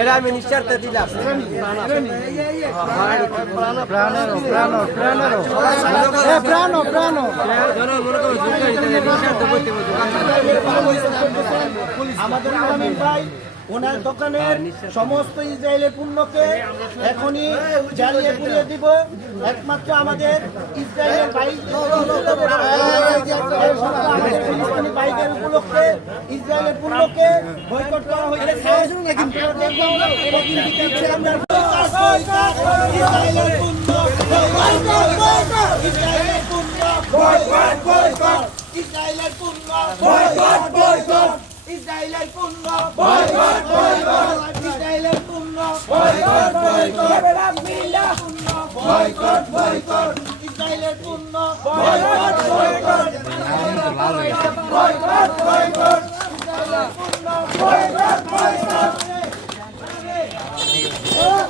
এরা আমি নিশ্চয়তা দিলাম আমাদের আমিন ভাই ওনার দোকানের সমস্ত ইসরায়েলের পণ্যকে এখনই জ্বালিয়ে পুড়িয়ে দিব। একমাত্র আমাদের ইসরায়েলের বাইকের উপলক্ষে ইসরায়েলের পণ্যকে বয়কট করা হয়েছে। ইসরায়েলের পণ্য ইসরায়েলের পণ্য বয়কট বয়কট ইসরায়েলের পণ্য বয়কট বয়কট বয়কট বয়কট ইসরায়েলের পণ্য বয়কট বয়কট বয়কট বয়কট ইসরায়েলের পণ্য বয়কট